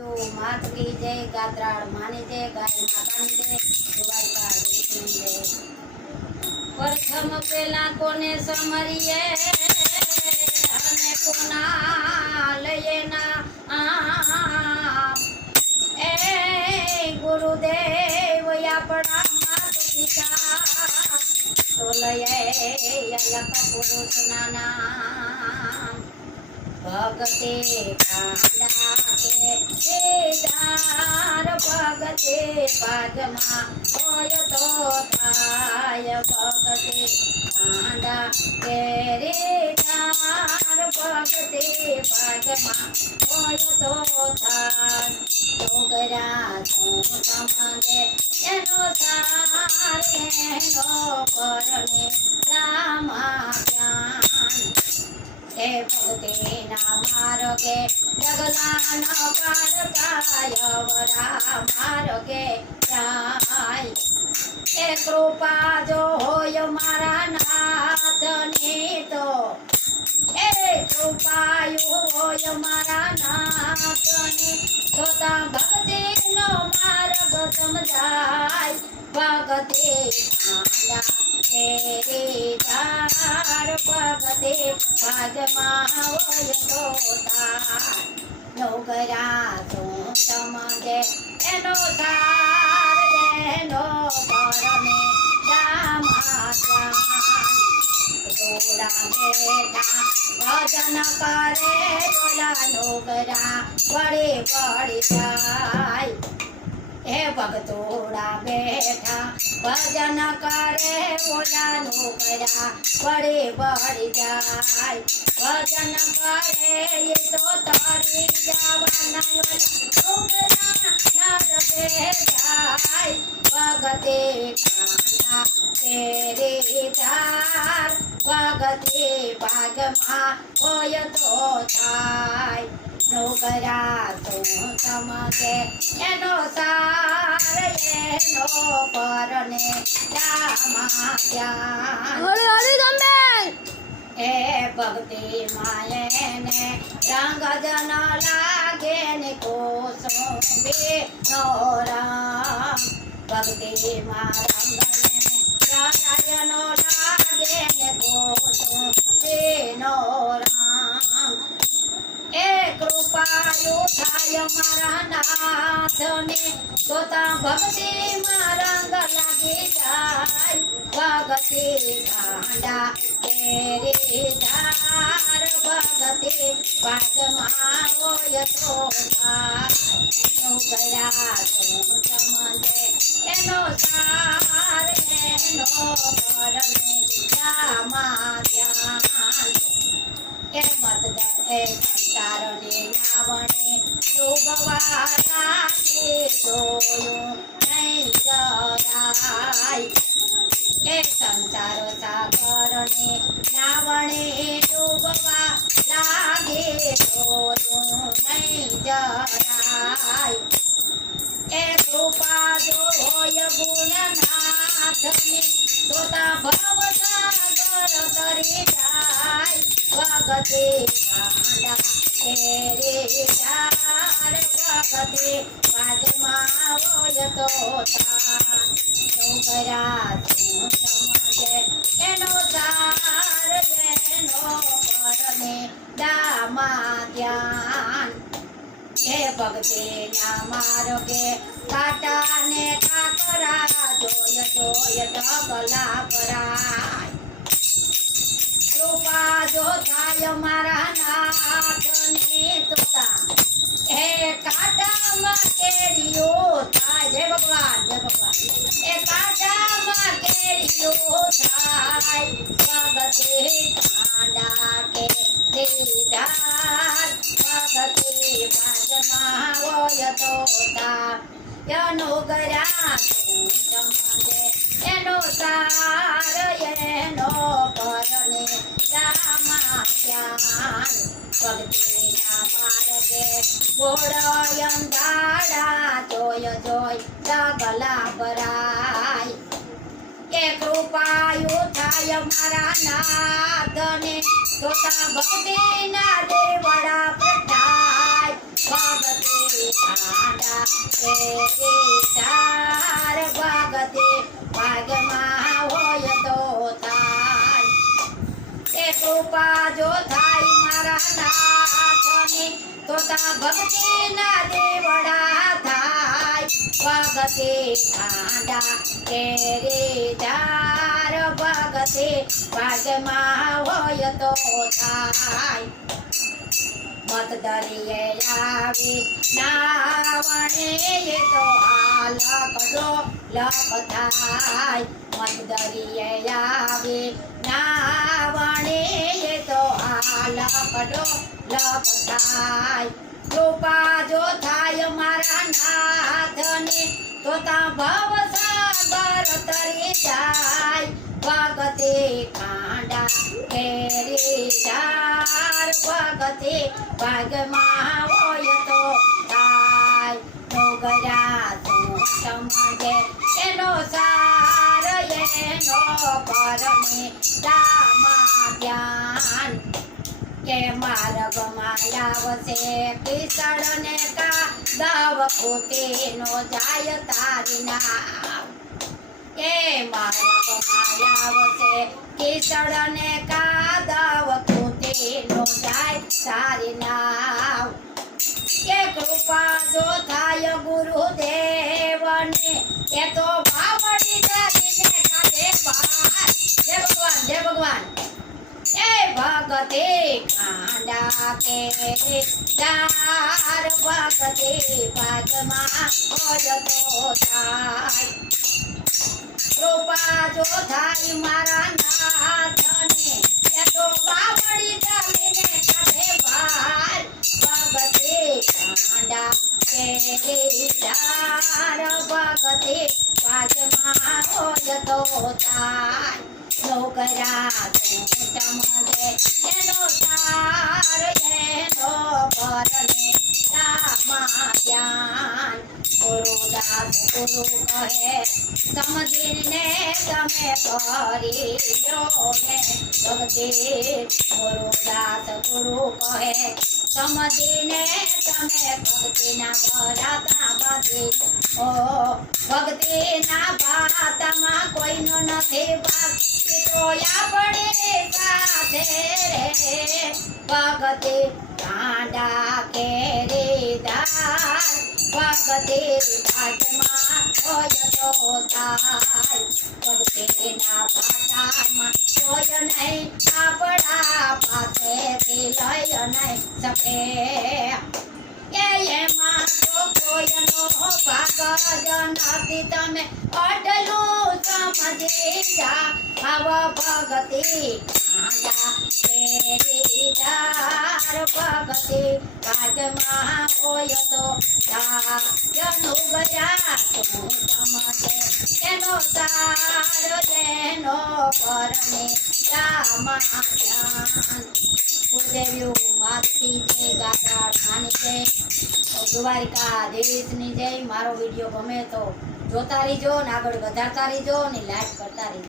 मात की जय, गात्राड़ माने जय, गाय माता जय, द्वारका जय। प्रथम पेला कोने समरिए हमें कोना लये ना ए गुरुदेव या पड़ा मात पिता तो लये अलग पुरुष नाना भगते कांडा के दार भगते पागमा होय तो थाय भगते कांडा के रे दार भगते पागमा होय तो थाय डोगरा तो तमगे एनो सारे नो परने रामा ज्ञान हे भगते ना मारोगे जगला न कारकाय वरा मारोगे जाय ए कृपा जो होय मारा नाथ ने तो ए कृपा यो होय मारा नाथ ने तो भगते नो मार्ग समझाय भगते आया तेरे दार भगते भागमा होय तो तार नौकरा तो समझे एनो तार एनो परमे दामा जान जोड़ा बेटा भजन करे जोला नौकरा बड़े बड़े जाय हे भगतोड़ा बेटा भजन करे बोला नौकरा बड़े बड़े जाय भजन करे ये तो तारी जवाना नौकरा नर पे जाय भगते कांडा तेरे दार भगते भागमा होय तो थाय नौकरा तो समझे एनो सार एनो परने रामा ज्ञान ए भक्ति माये ने रंग जन लागे ने कोसो बे नोराम भक्ति मा रंग जन लागे ने कोसो बे नोराम ए कृपायु थाय मारा नाथ ने तोता भक्ति मारंग लागी जाय भगति कांडा तेरे दार भगति पागमा होय तो नौकरा तो समझे एनो सार एनो परमे रामा ज्ञान ए मत ए संसारने नावने डूबवाला के सोयो नहीं जराय ए संसार सागरने नावने डूबवा लागे सोयो नहीं जराय ए कृपा जो होय गुणनाथ ने तोता भव सागर तरी जाय भगते कांडा तेरे दार भगते पागमा होय तो तार नौकरा तो समझे एनो सार एनो परमे दामा ज्ञान हे भगते ना मारोगे काटा ने काकरा जोय जोय डगला पराय कृपा जो थाय मारा नाथ ने तोता हे काटा मा केरियो थाय जय भगवान ए काटा मा केरियो थाय भगते कांडा के दीदार भगते भागमा होय तो तार एनो गरा समझे एनो सार एनो परने रामा ज्ञान भक्ति ना मार्गे बोड़ अंधारा जोय जोय लगला बराय ए कृपायु थाय मारा नाथ ने तोता भक्ति ना देवड़ा प्रठाय भगते ખાંડા કેરી ચાર ભગતે ભાગમાં હોય તો થાય એ કૃપા જો થાય મારા નાથની તો તા ભક્તિ ના દેવડા થાય ભગતે ખાંડા કેરી ચાર ભગતે ભાગમાં હોય તો થાય મત દરિયે આવી નાવણે તો હાલકડો લખ થાય મત દરિયે આવી નાવણે તો હાલકડો લખ થાય કૃપા જો થાય મારા નાથને તો તા ભવ સાગર તરી જાય ભગતે ખાંડા કેરી ચાર ભગતે ભાગમાં હોય તો થાય ડોગરા તું સમજે એનો સાર એનો પરમે રામા જ્ઞાન કે માર્ગમાં આવશે કિસળ ને કા દવ પોતેનો જાય તારી નામ કે માર્ગમાં આવશે કિસળ ને કાદવ પોતેનો જાય તારી નામ કે કૃપા જો થાય ગુરુદેવને એ તો ભાવડી જાતિને કાઢે બહાર જય ભગવાન જય ભગવાન એ ભગતે ખાંડા કેરી ચાર ભગતે ભાગમાં હોય તો થાય કૃપા જો થાય મારા નાથને એ તો બાવળી જાતિને કાઢે બહાર ભગતે ખાંડા કેરી ચાર ભગતે ભાગમાં હોય તો થાય ડોગરા તું સમજે એનો સાર એનો પરમે રામા જ્ઞાન ગુરુદાસ ગુરુ કહે સમજીને તમે કરી લો ને ભક્તિ ગુરુદાસ ગુરુ કહે સમજીને તમે ભક્તિના ભરાતા બાંધી ઓ ભક્તિના ભાતમાં કોઈનો નથી ભાગ તો આપણે સાથે રે ભગતે ખાંડા કેરી ચાર ભગતે ભાગમાં હોય તો થાય ભક્તિના ભાટામાં કોઈ નહીં આપણા પાસેથી લઈ નહીં શકે એમાં તો કોઈનો ભાગ જ નથી તમે અડલું સમજી જા આવ ભગતિ ખાંડા કેરી ચાર ભગતિ ભાગમાં હોય તો થાયનું ગયા તું સમજે એનો સાર એનો પરમે રામા જ્ઞાન કુળદેવીઓ માતની જય ગાતા ઠાની જય દ્વારિકાધીશની જય મારો વિડીયો ગમે તો જોતા રહીજો ને આગળ વધારતા રહીજો ને લાઈક કરતા રહીજો.